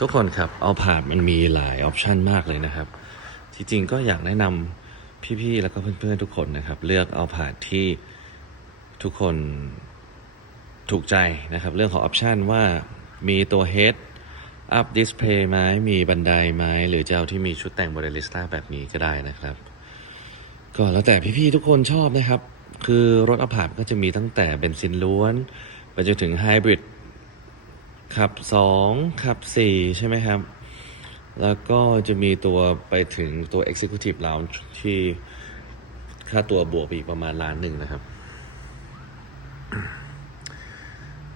ทุกคนครับเอาผ่าดมันมีหลายออปชันมากเลยนะครับ ที่จริงก็อยากแนะนำพี่ๆ แล้วก็เพื่อนๆ ทุกคนนะครับ เลือกเอาผ่าดที่ทุกคนถูกใจนะครับ เรื่องของออปชันว่ามีตัว Head Up Display ไหมมีบันไดไหมหรือจะเอาที่มีชุดแต่งบริลิสต้าแบบนี้ก็ได้นะครับ ก็แล้วแต่พี่ๆ ทุกคนชอบนะครับ คือรถอพาร์ตก็จะมีตั้งแต่เบนซินล้วน ไปจนถึงไฮบริด ขับ 2 ขับ 4 ใช่ไหมครับ แล้วก็จะมีตัวไปถึงตัว Executive Lounge ที่ค่าตัวบวกไปอีกประมาณล้านหนึ่งนะครับ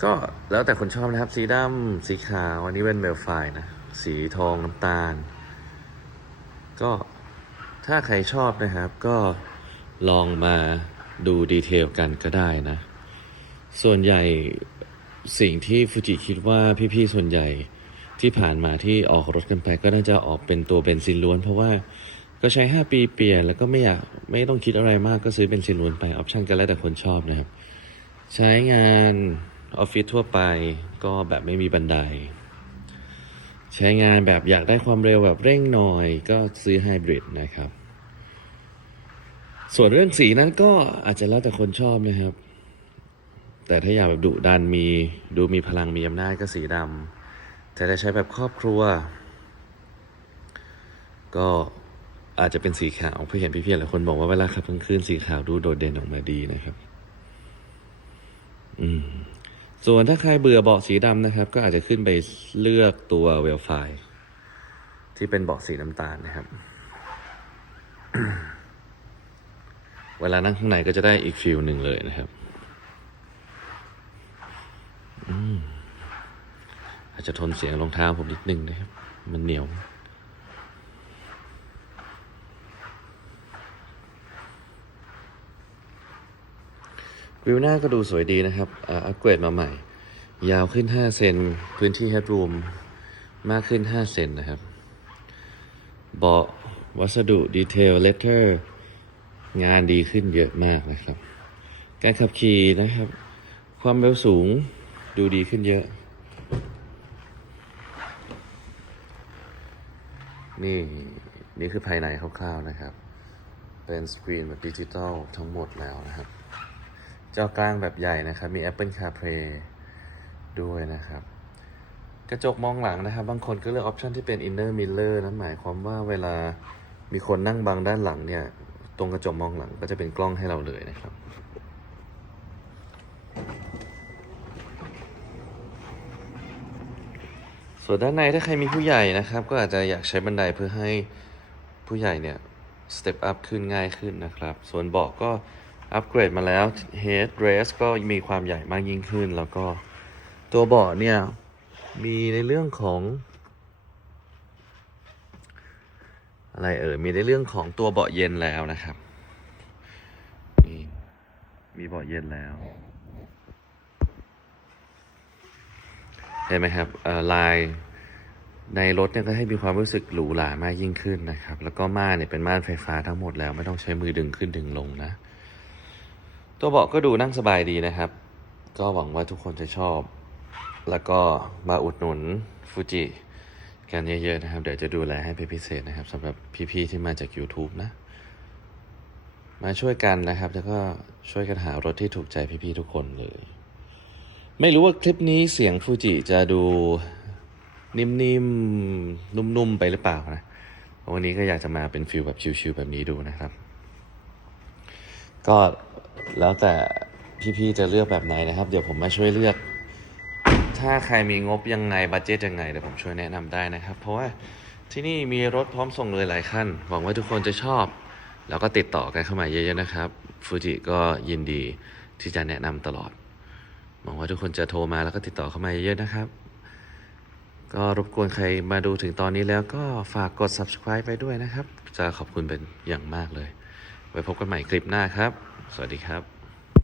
ก็แล้วแต่คนชอบนะครับ สีดำสีขาวอันนี้เป็นเมลไฟนะ สีทองน้ำตาล ก็ถ้าใครชอบนะครับ ก็ลองมาดูดีเทลกันก็ได้นะ ส่วนใหญ่ สิ่งที่ฟูจิคิดว่าพี่ๆส่วนใหญ่ที่ผ่านมาที่ออกรถกันไปก็น่าจะออกเป็นตัวเบนซินล้วน เพราะว่าก็ใช้ 5 ปีเปลี่ยนแล้วก็ไม่อยากไม่ต้องคิดอะไรมากก็ซื้อเบนซินล้วนไปออปชั่นก็แล้วแต่คนชอบนะครับ ใช้งานออฟฟิศทั่วไปก็แบบไม่มีบันได ใช้งานแบบอยากได้ความเร็วแบบเร่งหน่อยก็ซื้อไฮบริดนะครับ ส่วนเรื่องสีนั้นก็อาจจะแล้วแต่คนชอบนะครับ แต่ถ้าอยากแบบดุดันมีดูมีพลังมีอำนาจก็สีดำแต่ถ้าใช้แบบครอบครัว ก็อาจจะเป็นสีขาวเพื่อเห็นพี่ๆหลายคนบอกว่าเวลาขับกลางคืนสีขาวดูโดดเด่นออกมาดีนะครับ อืม ส่วนถ้าใครเบื่อเบาะสีดำนะครับ ก็อาจจะขึ้นไปเลือกตัวเวลไฟที่เป็นเบาะสีน้ำตาลนะครับ เวลานั่งข้างในก็จะได้อีกฟิลหนึ่งเลยนะครับ อาจจะทนเสียงรองเท้าผมนิดนึงนะครับ มันเหนียว วิวหน้าก็ดูสวยดีนะครับ อัปเกรดมาใหม่ ยาวขึ้น 5 เซน พื้นที่ headroom มากขึ้น 5 เซนนะครับ เบาะวัสดุดีเทลเลเทอร์งานดีขึ้นเยอะมากนะครับ การขับขี่นะครับ ความเร็วสูง ดูดีขึ้นเยอะ นี่ นี่คือภายในคร่าวๆนะครับ เป็นสกรีนแบบดิจิตอลทั้งหมดแล้วนะครับ จอกลางแบบใหญ่นะครับ มี Apple CarPlay ด้วยนะครับ กระจกมองหลังนะครับ บางคนก็เลือกออปชันที่เป็น Inner Mirror นะหมายความว่าเวลามีคนนั่งบังด้านหลังเนี่ย ตรงกระจกมองหลังก็จะเป็นกล้องให้เราเลยนะครับ ส่วนด้านในถ้าใครมีผู้ใหญ่นะครับ ก็อาจจะอยากใช้บันไดเพื่อให้ผู้ใหญ่เนี่ยสเต็ปอัพขึ้นง่ายขึ้นนะครับ ส่วนเบาะก็อัปเกรดมาแล้ว Head Rest ก็มีความใหญ่มากยิ่งขึ้น แล้วก็ตัวเบาะเนี่ย มีในเรื่องของ อะไรเอ่ยมีในเรื่องของตัวเบาะเย็นแล้วนะครับนี่มีเบาะเย็นแล้ว เห็นไหมครับลายในรถเนี่ยก็ให้มีความรู้สึกหรูหรามากยิ่งขึ้นนะครับ แล้วก็ม่านเนี่ยเป็นม่านไฟฟ้าทั้งหมดแล้วไม่ต้องใช้มือดึงขึ้นดึงลงนะ ตัวเบาะก็ดูนั่งสบายดีนะครับ ก็หวังว่าทุกคนจะชอบ แล้วก็มาอุดหนุนฟูจิกันเยอะๆนะครับ เดี๋ยวจะดูแลให้เป็นพิเศษนะครับสำหรับพี่ๆที่มาจาก YouTube นะ มาช่วยกันนะครับ แล้วก็ช่วยกันหารถที่ถูกใจพี่ๆทุกคนเลย ไม่รู้ว่าคลิปนี้เสียงฟูจิจะดูนิ่มๆ นุ่มๆ ไปหรือเปล่านะ วันนี้ก็อยากจะมาเป็นฟิลแบบชิลๆ แบบนี้ดูนะครับ ก็แล้วแต่พี่ๆ จะเลือกแบบไหนนะครับ เดี๋ยวผมมาช่วยเลือก ถ้าใครมีงบยังไงบัตเจ็ตยังไงเดี๋ยวผมช่วยแนะนำได้นะครับ เพราะว่าที่นี่มีรถพร้อมส่งเลยหลายคันหวังว่าทุกคนจะชอบ แล้วก็ติดต่อกันเข้ามาเยอะๆนะครับฟูจิก็ยินดีที่จะแนะนำตลอด หวังว่าทุกคนจะโทรมาแล้วก็ติดต่อเข้ามาเยอะๆนะครับ ก็รบกวนใครมาดูถึงตอนนี้แล้วก็ฝากกด subscribe ไปด้วยนะครับ จะขอบคุณเป็นอย่างมากเลย ไว้พบกันใหม่คลิปหน้าครับ สวัสดีครับ